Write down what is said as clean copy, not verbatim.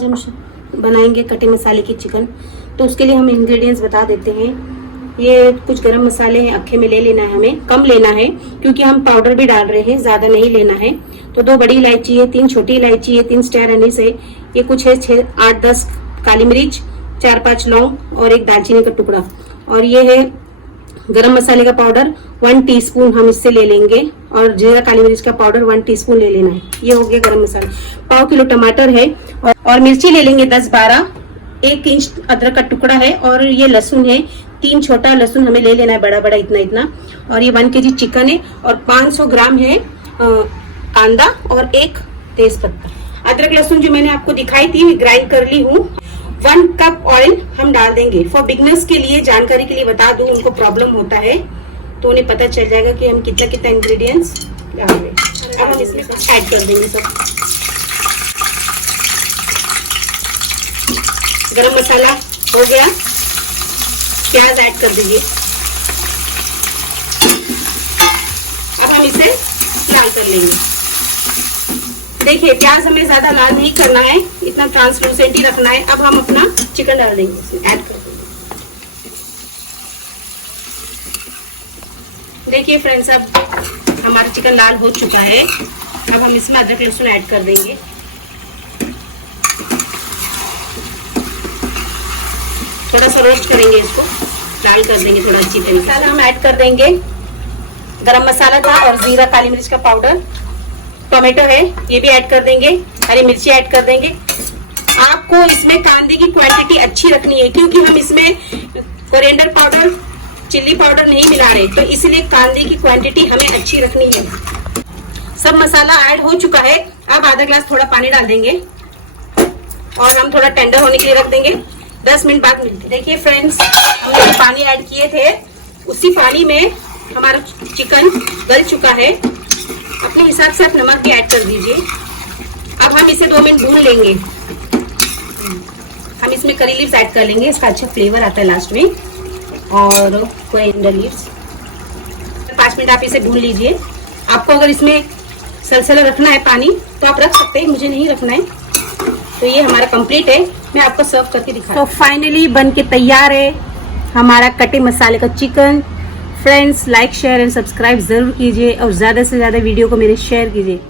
आज हम बनाएंगे कटे मसाले की चिकन। तो उसके लिए हम इंग्रेडिएंट्स बता देते हैं। ये कुछ गरम मसाले हैं, अक्खे में ले लेना है, हमें कम लेना है क्योंकि हम पाउडर भी डाल रहे हैं, ज्यादा नहीं लेना है। तो 2 बड़ी इलायची है, 3 छोटी इलायची है, 3 स्टार अनीस है, ये कुछ है 8-10 काली मिर्च, 4-5 लौंग और 1 दालचीनी का टुकड़ा। और ये है गरम मसाले का पाउडर 1 टीस्पून हम इससे ले लेंगे, और जीरा काली मिर्च का पाउडर 1 टीस्पून ले लेना है। ये हो गया गरम मसाला। पाव किलो टमाटर है और मिर्ची ले लेंगे 10-12, 1 इंच अदरक का टुकड़ा है, और ये लहसुन है, 3 छोटा लहसुन हमें ले लेना है, बड़ा बड़ा इतना इतना। और ये 1 kg चिकन है और 500 ग्राम है कांदा और 1 तेज पत्ता। अदरक लहसुन जो मैंने आपको दिखाई थी ग्राइंड कर ली हूँ। 1 कप ऑयल हम डाल देंगे। फॉर बिगनर्स के लिए जानकारी के लिए बता दूं, उनको प्रॉब्लम होता है तो उन्हें पता चल जाएगा कि हम कितना कितना इंग्रेडिएंट्स डाल रहे हैं। अब हम इसमें ऐड कर देंगे सब। गरम मसाला हो गया, प्याज ऐड कर दीजिए। अब हम इसे लाल कर लेंगे। देखिए प्याज हमें ज्यादा लाल नहीं करना है, इतना ट्रांसलूसेंट ही रखना है। अब हम अपना चिकन डाल देंगे, इसमें ऐड कर देंगे। देखिए फ्रेंड्स, अब हमारा चिकन लाल हो चुका है। अब हम इसमें अदरक लहसुन ऐड कर देंगे। थोड़ा सा रोस्ट करेंगे, इसको लाल कर देंगे थोड़ा अच्छी तरह। मसाला हम ऐड कर देंगे, गरम मसाला था और जीरा काली मिर्च का पाउडर। टोमेटो है, ये भी ऐड कर देंगे। हरी मिर्ची ऐड कर देंगे। आपको इसमें कांदे की क्वांटिटी अच्छी रखनी है क्योंकि हम इसमें कोरिएंडर पाउडर, चिल्ली पाउडर नहीं मिला रहे, तो इसलिए कांदे की क्वांटिटी हमें अच्छी रखनी है। सब मसाला ऐड हो चुका है। अब आधा ग्लास थोड़ा पानी डाल देंगे और हम थोड़ा टेंडर होने के लिए रख देंगे। 10 मिनट बाद मिलते। देखिए फ्रेंड्स, हमने पानी ऐड किए थे, उसी पानी में हमारा चिकन गल चुका है। अपने हिसाब से आप नमक भी ऐड कर दीजिए। अब हम इसे 2 मिनट भून लेंगे। हम इसमें करी लीव्स ऐड कर लेंगे, इसका अच्छा फ्लेवर आता है लास्ट में, और कोरिएंडर लीव्स। 5 मिनट आप इसे भून लीजिए। आपको अगर इसमें सलसला रखना है पानी तो आप रख सकते हैं, मुझे नहीं रखना है। तो ये हमारा कंप्लीट है, मैं आपको सर्व करके दिखा। तो फाइनली बन के तैयार है हमारा कटे मसाले का chicken. Friends, like share and subscribe जरूर कीजिए और ज्यादा से ज्यादा वीडियो को मेरे शेयर कीजिए।